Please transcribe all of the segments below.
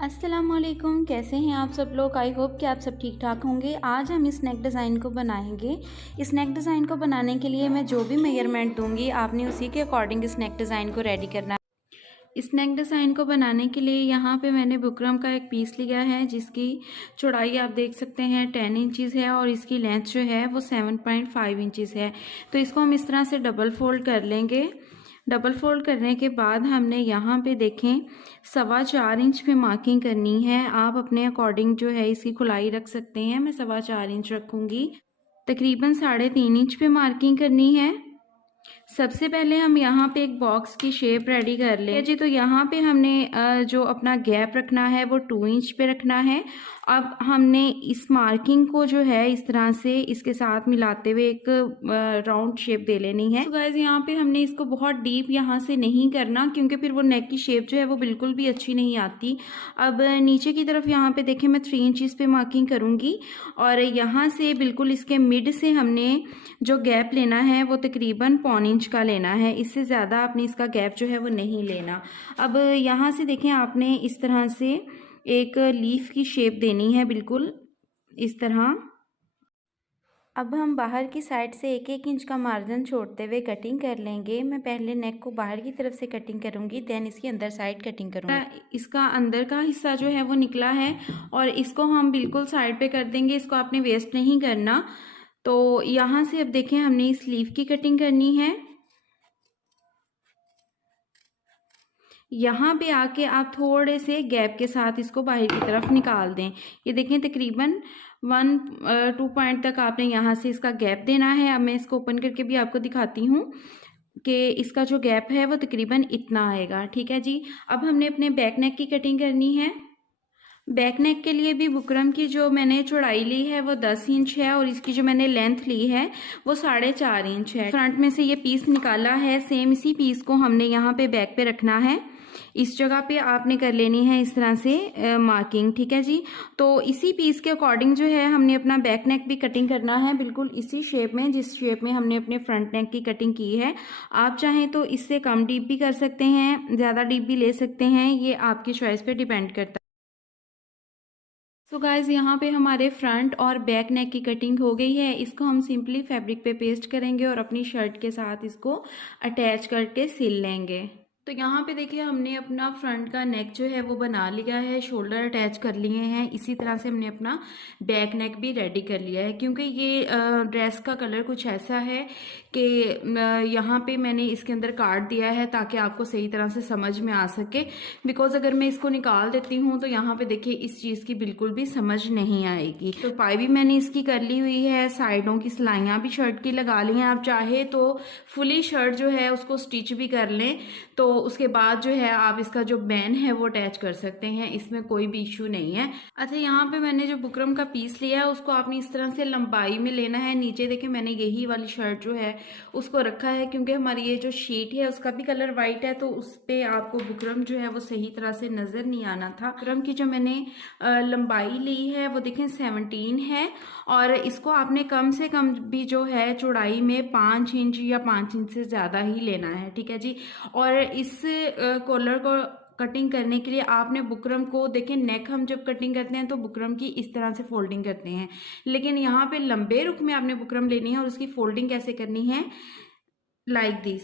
अस्सलामुअलैकुम, कैसे हैं आप सब लोग। आई होप कि आप सब ठीक ठाक होंगे। आज हम इस नेक डिज़ाइन को बनाएंगे। इस नेक डिज़ाइन को बनाने के लिए मैं जो भी मेजरमेंट दूंगी आपने उसी के अकॉर्डिंग इस नेक डिज़ाइन को रेडी करना है। इस नेक डिज़ाइन को बनाने के लिए यहाँ पे मैंने बुकरम का एक पीस लिया है जिसकी चौड़ाई आप देख सकते हैं 10 इंचज़ है और इसकी लेंथ जो है वो 7.5 इंचज़ है। तो इसको हम इस तरह से डबल फोल्ड कर लेंगे। डबल फोल्ड करने के बाद हमने यहाँ पे देखें 4.25 इंच पे मार्किंग करनी है। आप अपने अकॉर्डिंग जो है इसकी खुलाई रख सकते हैं। मैं 4.25 इंच रखूँगी। तकरीबन 3.5 इंच पे मार्किंग करनी है। सबसे पहले हम यहाँ पे एक बॉक्स की शेप रेडी कर लें जी। तो यहाँ पे हमने जो अपना गैप रखना है वो 2 इंच पे रखना है। अब हमने इस मार्किंग को जो है इस तरह से इसके साथ मिलाते हुए एक राउंड शेप दे लेनी है। तो गाइस यहाँ पे हमने इसको बहुत डीप यहाँ से नहीं करना क्योंकि फिर वो नेक की शेप जो है वो बिल्कुल भी अच्छी नहीं आती। अब नीचे की तरफ यहाँ पे देखें मैं 3 इंचज़ पे मार्किंग करूँगी और यहाँ से बिल्कुल इसके मिड से हमने जो गैप लेना है वो तकरीबन 1.25 इंच का लेना है। इससे ज़्यादा आपने इसका गैप जो है वो नहीं लेना। अब यहाँ से देखें आपने इस तरह से एक लीफ की शेप देनी है बिल्कुल इस तरह। अब हम बाहर की साइड से 1-1 इंच का मार्जिन छोड़ते हुए कटिंग कर लेंगे। मैं पहले नेक को बाहर की तरफ से कटिंग करूँगी, देन इसकी अंदर साइड कटिंग करूँगी। इसका अंदर का हिस्सा जो है वो निकला है और इसको हम बिल्कुल साइड पे कर देंगे। इसको आपने वेस्ट नहीं करना। तो यहाँ से अब देखें हमने इस लीफ की कटिंग करनी है। यहाँ पे आके आप थोड़े से गैप के साथ इसको बाहर की तरफ निकाल दें। ये देखें तकरीबन 1-2 पॉइंट तक आपने यहाँ से इसका गैप देना है। अब मैं इसको ओपन करके भी आपको दिखाती हूँ कि इसका जो गैप है वो तकरीबन इतना आएगा। ठीक है जी। अब हमने अपने बैक नेक की कटिंग करनी है। बैक नेक के लिए भी बुकरम की जो मैंने चौड़ाई ली है वो 10 इंच है और इसकी जो मैंने लेंथ ली है वो 4.5 इंच है। फ्रंट में से ये पीस निकाला है, सेम इसी पीस को हमने यहाँ पे बैक पे रखना है। इस जगह पे आपने कर लेनी है इस तरह से मार्किंग। ठीक है जी। तो इसी पीस के अकॉर्डिंग जो है हमने अपना बैक नेक भी कटिंग करना है, बिल्कुल इसी शेप में जिस शेप में हमने अपने फ्रंट नेक की कटिंग की है। आप चाहें तो इससे कम डीप भी कर सकते हैं, ज़्यादा डीप भी ले सकते हैं, ये आपकी चॉइस पे डिपेंड करता है। सो गाइज यहाँ पे हमारे फ्रंट और बैक नेक की कटिंग हो गई है। इसको हम सिंपली फैब्रिक पे पेस्ट करेंगे और अपनी शर्ट के साथ इसको अटैच करके सिल लेंगे। तो यहाँ पे देखिए हमने अपना फ्रंट का नेक जो है वो बना लिया है, शोल्डर अटैच कर लिए हैं। इसी तरह से हमने अपना बैक नेक भी रेडी कर लिया है। क्योंकि ये ड्रेस का कलर कुछ ऐसा है कि यहाँ पे मैंने इसके अंदर काट दिया है ताकि आपको सही तरह से समझ में आ सके। बिकॉज अगर मैं इसको निकाल देती हूँ तो यहाँ पे देखिए इस चीज़ की बिल्कुल भी समझ नहीं आएगी। तो पाई भी मैंने इसकी कर ली हुई है, साइडों की सिलाइयाँ भी शर्ट की लगा ली हैं। आप चाहे तो फुली शर्ट जो है उसको स्टिच भी कर लें, तो उसके बाद जो है आप इसका जो बैन है वो अटैच कर सकते हैं, इसमें कोई भी इशू नहीं है। अच्छा, यहाँ पे मैंने जो बुकरम का पीस लिया है उसको आपने इस तरह से लंबाई में लेना है। नीचे देखें मैंने यही वाली शर्ट जो है उसको रखा है क्योंकि हमारी ये जो शीट है उसका भी कलर वाइट है, तो उस पर आपको बुकरम जो है वो सही तरह से नज़र नहीं आना था। बुकरम की जो मैंने लंबाई ली है वो देखें 17 है और इसको आपने कम से कम भी जो है चौड़ाई में 5 इंच या 5 इंच से ज़्यादा ही लेना है। ठीक है जी। और इस कॉलर को कटिंग करने के लिए आपने बुकरम को देखें, नेक हम जब कटिंग करते हैं तो बुकरम की इस तरह से फोल्डिंग करते हैं, लेकिन यहाँ पे लंबे रुख में आपने बुकरम लेनी है और उसकी फोल्डिंग कैसे करनी है, लाइक दिस,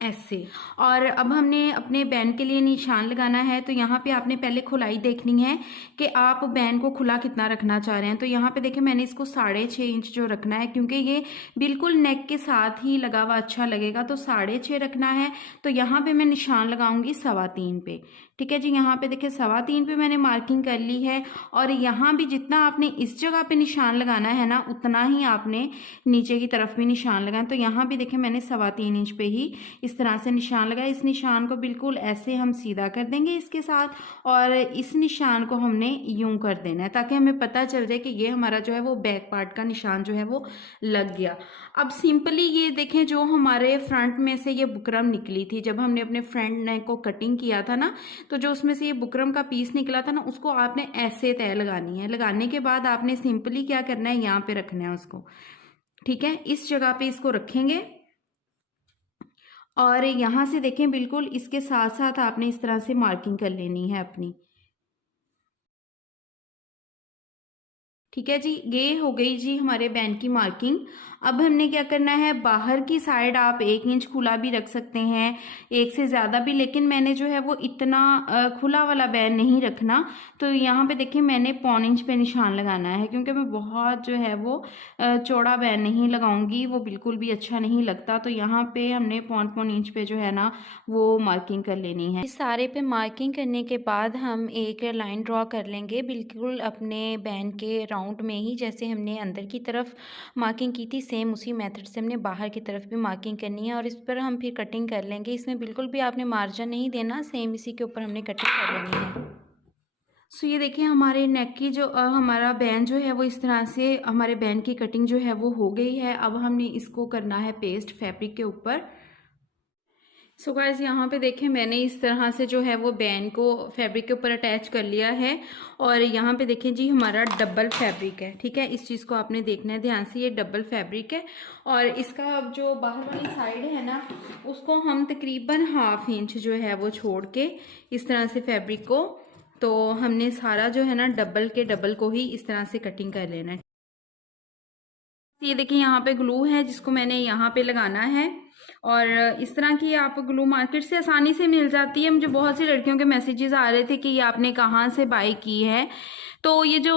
ऐसे। और अब हमने अपने बैन के लिए निशान लगाना है। तो यहाँ पे आपने पहले खुलाई देखनी है कि आप बैन को खुला कितना रखना चाह रहे हैं। तो यहाँ पे देखें मैंने इसको 6.5 इंच जो रखना है क्योंकि ये बिल्कुल नेक के साथ ही लगा हुआ अच्छा लगेगा, तो 6.5 रखना है। तो यहाँ पे मैं निशान लगाऊंगी 3.25 पे। ठीक है जी। यहाँ पे देखिए 3.25 पे मैंने मार्किंग कर ली है और यहाँ भी जितना आपने इस जगह पे निशान लगाना है ना उतना ही आपने नीचे की तरफ भी निशान लगाना। तो यहाँ भी देखिए मैंने 3.25 इंच पे ही इस तरह से निशान लगाया। इस निशान को बिल्कुल ऐसे हम सीधा कर देंगे इसके साथ और इस निशान को हमने यूं कर देना है ताकि हमें पता चल जाए कि ये हमारा जो है वो बैक पार्ट का निशान जो है वो लग गया। अब सिंपली ये देखें जो हमारे फ्रंट में से ये बुकरम निकली थी जब हमने अपने फ्रंट नेक को कटिंग किया था ना, तो जो उसमें से ये बुकरम का पीस निकला था ना उसको आपने ऐसे तय लगानी है। लगाने के बाद आपने सिंपली क्या करना है, यहाँ पे रखना है उसको। ठीक है, इस जगह पे इसको रखेंगे और यहाँ से देखें बिल्कुल इसके साथ साथ आपने इस तरह से मार्किंग कर लेनी है अपनी। ठीक है जी, ये हो गई जी हमारे बैंड की मार्किंग। अब हमने क्या करना है, बाहर की साइड आप 1 इंच खुला भी रख सकते हैं, 1 से ज़्यादा भी, लेकिन मैंने जो है वो इतना खुला वाला बैंड नहीं रखना। तो यहाँ पे देखिए मैंने 1.25 इंच पे निशान लगाना है, क्योंकि मैं बहुत जो है वो चौड़ा बैंड नहीं लगाऊंगी, वो बिल्कुल भी अच्छा नहीं लगता। तो यहाँ पे हमने 1.25 इंच पे जो है ना वो मार्किंग कर लेनी है। इस सारे पे मार्किंग करने के बाद हम एक लाइन ड्रॉ कर लेंगे बिल्कुल अपने बैंड के राउंड में ही, जैसे हमने अंदर की तरफ मार्किंग की थी सेम उसी मेथड से हमने बाहर की तरफ भी मार्किंग करनी है और इस पर हम फिर कटिंग कर लेंगे। इसमें बिल्कुल भी आपने मार्जिन नहीं देना, सेम इसी के ऊपर हमने कटिंग कर लेनी है। सो ये देखिए हमारे नेक की जो हमारा बैंड जो है वो इस तरह से हमारे बैंड की कटिंग जो है वो हो गई है। अब हमने इसको करना है पेस्ट फैब्रिक के ऊपर। सो गाइस यहाँ पे देखें मैंने इस तरह से जो है वो बैंड को फैब्रिक के ऊपर अटैच कर लिया है और यहाँ पे देखें जी हमारा डबल फैब्रिक है। ठीक है, इस चीज़ को आपने देखना है ध्यान से, ये डबल फैब्रिक है और इसका जो बाहर वाली साइड है ना उसको हम तकरीबन 1/2 इंच जो है वो छोड़ के इस तरह से फैब्रिक को, तो हमने सारा जो है ना डबल के डबल को ही इस तरह से कटिंग कर लेना है। ये देखिए यहाँ पे ग्लू है जिसको मैंने यहाँ पे लगाना है और इस तरह की आप ग्लू मार्केट से आसानी से मिल जाती है। मुझे बहुत सी लड़कियों के मैसेजेस आ रहे थे कि ये आपने कहाँ से बाय की है। तो ये जो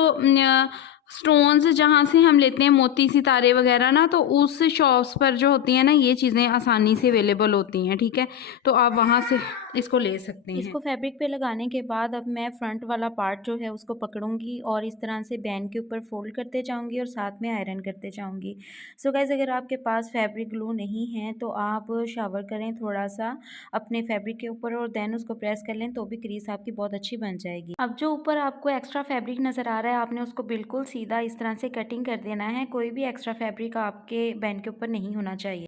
स्टोन्स जहाँ से हम लेते हैं मोती सितारे वगैरह ना, तो उस शॉप्स पर जो होती हैं ना ये चीज़ें आसानी से अवेलेबल होती हैं। ठीक है, तो आप वहाँ से इसको ले सकते हैं। इसको फैब्रिक पे लगाने के बाद अब मैं फ्रंट वाला पार्ट जो है उसको पकड़ूंगी और इस तरह से बैंड के ऊपर फोल्ड करते जाऊंगी और साथ में आयरन करते जाऊंगी। सो गाइस अगर आपके पास फैब्रिक ग्लू नहीं है तो आप शावर करें थोड़ा सा अपने फैब्रिक के ऊपर और देन उसको प्रेस कर लें तो भी क्रीज आपकी बहुत अच्छी बन जाएगी। अब जो ऊपर आपको एक्स्ट्रा फैब्रिक नज़र आ रहा है आपने उसको बिल्कुल सीधा इस तरह से कटिंग कर देना है, कोई भी एक्स्ट्रा फैब्रिक आपके बैंड के ऊपर नहीं होना चाहिए।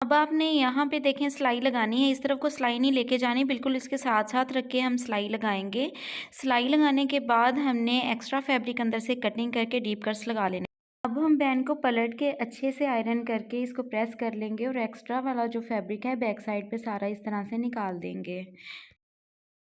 अब आपने यहाँ पे देखें सिलाई लगानी है, इस तरफ को सिलाई नहीं लेके जानी, बिल्कुल इसके साथ साथ रख के हम सिलाई लगाएंगे। सिलाई लगाने के बाद हमने एक्स्ट्रा फैब्रिक अंदर से कटिंग करके डीप कट्स लगा लेने। अब हम बैंड को पलट के अच्छे से आयरन करके इसको प्रेस कर लेंगे और एक्स्ट्रा वाला जो फैब्रिक है बैक साइड पे सारा इस तरह से निकाल देंगे।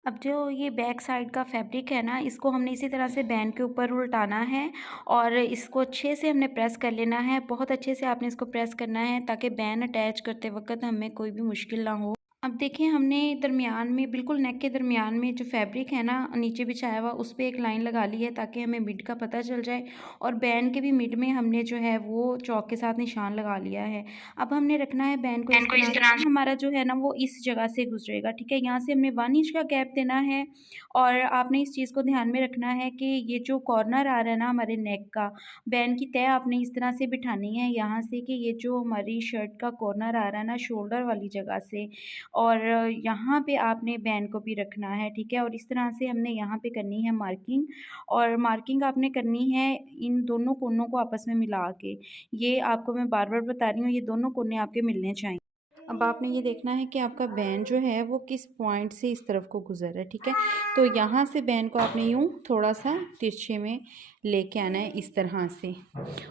अब जो ये बैक साइड का फैब्रिक है ना इसको हमने इसी तरह से बैंड के ऊपर उल्टाना है और इसको अच्छे से हमने प्रेस कर लेना है। बहुत अच्छे से आपने इसको प्रेस करना है ताकि बैंड अटैच करते वक्त हमें कोई भी मुश्किल ना हो। अब देखिए हमने दरमियान में बिल्कुल नेक के दरमियान में जो फैब्रिक है ना नीचे बिछाया हुआ उस पर एक लाइन लगा ली है ताकि हमें मिड का पता चल जाए और बैंड के भी मिड में हमने जो है वो चौक के साथ निशान लगा लिया है। अब हमने रखना है बैंड को इस तरह हमारा जो है ना वो इस जगह से गुजरेगा। ठीक है, यहाँ से हमने 1 इंच का गैप देना है और आपने इस चीज़ को ध्यान में रखना है कि ये जो कॉर्नर आ रहा है ना हमारे नेक का, बैंड की तय आपने इस तरह से बिठानी है यहाँ से कि ये जो हमारी शर्ट का कॉर्नर आ रहा है ना शोल्डर वाली जगह से, और यहाँ पे आपने बैंड को भी रखना है। ठीक है, और इस तरह से हमने यहाँ पे करनी है मार्किंग और मार्किंग आपने करनी है इन दोनों कोनों को आपस में मिला के। ये आपको मैं बार बार बता रही हूँ, ये दोनों कोने आपके मिलने चाहिए। अब आपने ये देखना है कि आपका बैंड जो है वो किस पॉइंट से इस तरफ को गुजर रहा है। ठीक है, तो यहाँ से बैंड को आपने यूँ थोड़ा सा तिरछे में लेके आना है इस तरह से।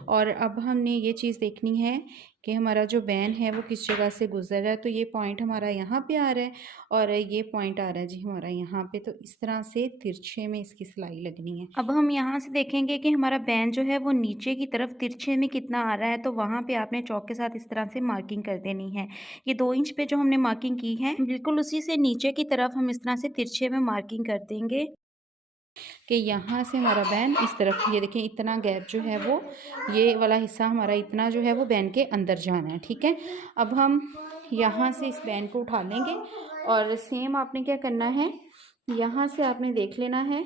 और अब हमने ये चीज़ देखनी है कि हमारा जो बैंड है वो किस जगह से गुजर रहा है। तो ये पॉइंट हमारा यहाँ पे आ रहा है और ये पॉइंट आ रहा है जी हमारा यहाँ पे। तो इस तरह से तिरछे में इसकी सिलाई लगनी है। अब हम यहाँ से देखेंगे कि हमारा बैंड जो है वो नीचे की तरफ तिरछे में कितना आ रहा है, तो वहाँ पे आपने चौक के साथ इस तरह से मार्किंग कर देनी है। ये 2 इंच पे जो हमने मार्किंग की है बिल्कुल उसी से नीचे की तरफ हम इस तरह से तिरछे में मार्किंग कर देंगे कि यहाँ से हमारा बैंड इस तरफ, ये देखें इतना गैप जो है वो ये वाला हिस्सा हमारा इतना जो है वो बैंड के अंदर जाना है। ठीक है, अब हम यहाँ से इस बैंड को उठा लेंगे और सेम आपने क्या करना है, यहाँ से आपने देख लेना है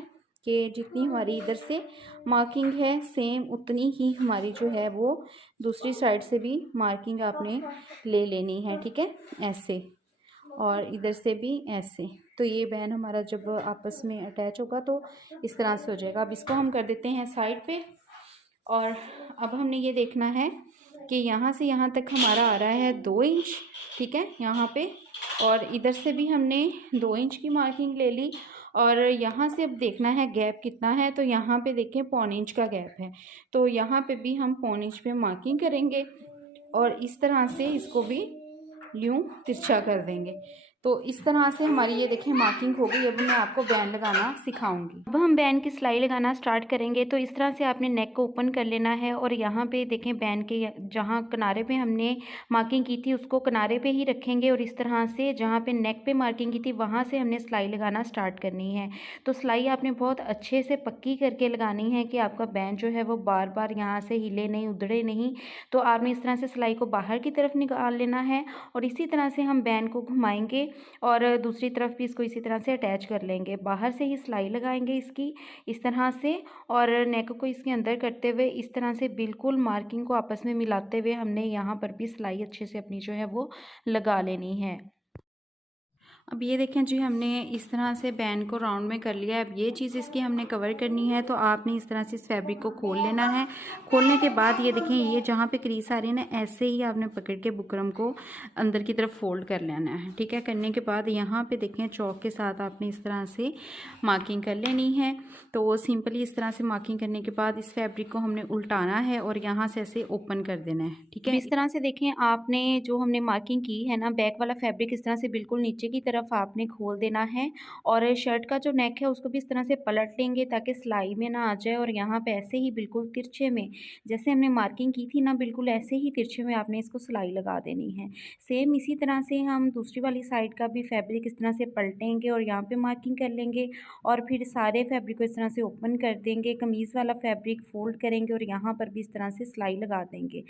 कि जितनी हमारी इधर से मार्किंग है सेम उतनी ही हमारी जो है वो दूसरी साइड से भी मार्किंग आपने ले लेनी है। ठीक है, ऐसे और इधर से भी ऐसे। तो ये बैंड हमारा जब आपस में अटैच होगा तो इस तरह से हो जाएगा। अब इसको हम कर देते हैं साइड पे और अब हमने ये देखना है कि यहाँ से यहाँ तक हमारा आ रहा है 2 इंच। ठीक है, यहाँ पे और इधर से भी हमने 2 इंच की मार्किंग ले ली और यहाँ से अब देखना है गैप कितना है। तो यहाँ पे देखें 1.25 इंच का गैप है, तो यहाँ पे भी हम 1.25 इंच पे मार्किंग करेंगे और इस तरह से इसको भी यूँ तिरछा कर देंगे। तो इस तरह से हमारी ये देखें मार्किंग हो गई। अब मैं आपको बैंड लगाना सिखाऊंगी। अब हम बैंड की सिलाई लगाना स्टार्ट करेंगे। तो इस तरह से आपने नेक को ओपन कर लेना है और यहाँ पे देखें बैंड के जहाँ किनारे पे हमने मार्किंग की थी उसको किनारे पे ही रखेंगे और इस तरह से जहाँ पे नेक पे मार्किंग की थी वहाँ से हमने सिलाई लगाना स्टार्ट करनी है। तो सिलाई आपने बहुत अच्छे से पक्की करके लगानी है कि आपका बैंड जो है वो बार बार यहाँ से हिले नहीं, उधड़े नहीं। तो आपने इस तरह से सिलाई को बाहर की तरफ निकाल लेना है और इसी तरह से हम बैंड को घुमाएंगे और दूसरी तरफ भी इसको इसी तरह से अटैच कर लेंगे। बाहर से ही सिलाई लगाएंगे इसकी इस तरह से और नेक को इसके अंदर करते हुए इस तरह से बिल्कुल मार्किंग को आपस में मिलाते हुए हमने यहाँ पर भी सिलाई अच्छे से अपनी जो है वो लगा लेनी है। अब ये देखें जी हमने इस तरह से बैंड को राउंड में कर लिया है। अब ये चीज़ इसकी हमने कवर करनी है तो आपने इस तरह से इस फैब्रिक को खोल लेना है। खोलने के बाद ये देखें ये जहाँ पे क्रीज आ रही है ना ऐसे ही आपने पकड़ के बुकरम को अंदर की तरफ फोल्ड कर लेना है। ठीक है, करने के बाद यहाँ पे देखें चौक के साथ आपने इस तरह से मार्किंग कर लेनी है। तो सिंपली इस तरह से मार्किंग करने के बाद इस फैब्रिक को हमने उल्टाना है और यहाँ से ऐसे ओपन कर देना है। ठीक है, इस तरह से देखें आपने जो हमने मार्किंग की है ना बैक वाला फैब्रिक इस तरह से बिल्कुल नीचे की तरफ आपने खोल देना है और शर्ट का जो नेक है उसको भी इस तरह से पलट लेंगे ताकि सिलाई में ना आ जाए और यहाँ पे ऐसे ही बिल्कुल तिरछे में जैसे हमने मार्किंग की थी ना बिल्कुल ऐसे ही तिरछे में आपने इसको सिलाई लगा देनी है। सेम इसी तरह से हम दूसरी वाली साइड का भी फैब्रिक इस तरह से पलटेंगे और यहाँ पे मार्किंग कर लेंगे और फिर सारे फैब्रिक को इस तरह से ओपन कर देंगे। कमीज़ वाला फैब्रिक फोल्ड करेंगे और यहाँ पर भी इस तरह से सिलाई लगा देंगे।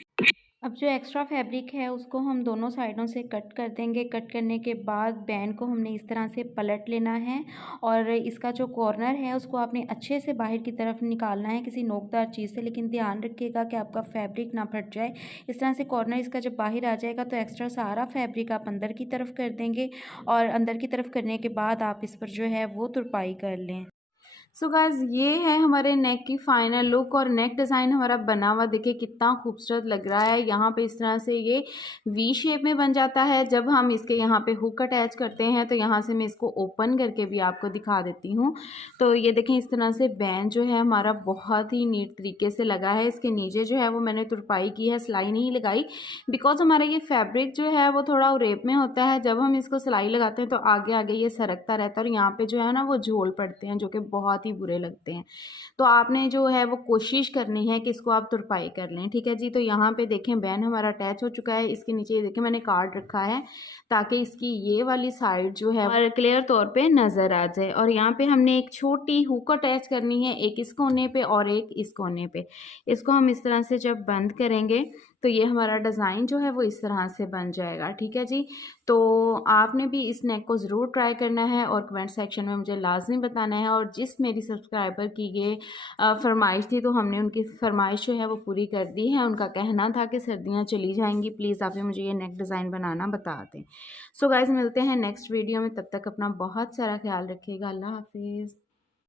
अब जो एक्स्ट्रा फैब्रिक है उसको हम दोनों साइडों से कट कर देंगे। कट करने के बाद बैंड को हमने इस तरह से पलट लेना है और इसका जो कॉर्नर है उसको आपने अच्छे से बाहर की तरफ निकालना है किसी नोकदार चीज़ से, लेकिन ध्यान रखिएगा कि आपका फैब्रिक ना फट जाए। इस तरह से कॉर्नर इसका जब बाहर आ जाएगा तो एक्स्ट्रा सारा फैब्रिक आप अंदर की तरफ कर देंगे और अंदर की तरफ करने के बाद आप इस पर जो है वो तुरपाई कर लें। सो गाइज ये है हमारे नेक की फाइनल लुक और नेक डिज़ाइन हमारा बना हुआ देखिए कितना खूबसूरत लग रहा है। यहाँ पे इस तरह से ये वी शेप में बन जाता है। जब हम इसके यहाँ पे हुक अटैच करते हैं तो यहाँ से मैं इसको ओपन करके भी आपको दिखा देती हूँ। तो ये देखें इस तरह से बैंड जो है हमारा बहुत ही नीट तरीके से लगा है। इसके नीचे जो है वो मैंने तुरपाई की है, सिलाई नहीं लगाई, बिकॉज हमारा ये फैब्रिक जो है वो थोड़ा उरेप में होता है। जब हम इसको सिलाई लगाते हैं तो आगे आगे ये सरकता रहता है और यहाँ पे जो है ना वो झोल पड़ते हैं जो कि बहुत ही बुरे लगते हैं। तो आपने जो है वो कोशिश करनी है कि इसको आप तुरपाई कर लें। ठीक है जी, तो यहाँ पे देखें बैंड हमारा अटैच हो चुका है। इसके नीचे ये देखें मैंने कार्ड रखा है ताकि इसकी ये वाली साइड जो है और क्लियर तौर पे नज़र आ जाए। और यहाँ पे हमने एक छोटी हुक अटैच करनी है, एक इस कोने पे और एक इस कोने पे। इसको हम इस तरह से जब बंद करेंगे तो ये हमारा डिज़ाइन जो है वो इस तरह से बन जाएगा। ठीक है जी, तो आपने भी इस नेक को ज़रूर ट्राई करना है और कमेंट सेक्शन में मुझे लाजमी बताना है। और जिस मेरी सब्सक्राइबर की ये फरमाइश थी तो हमने उनकी फरमाइश जो है वो पूरी कर दी है। उनका कहना था कि सर्दियाँ चली जाएंगी, प्लीज़ आप मुझे ये नेक डिज़ाइन बनाना बता दें। सो गाइज़ मिलते हैं नेक्स्ट वीडियो में, तब तक अपना बहुत सारा ख्याल रखिएगा। अल्लाह हाफिज़।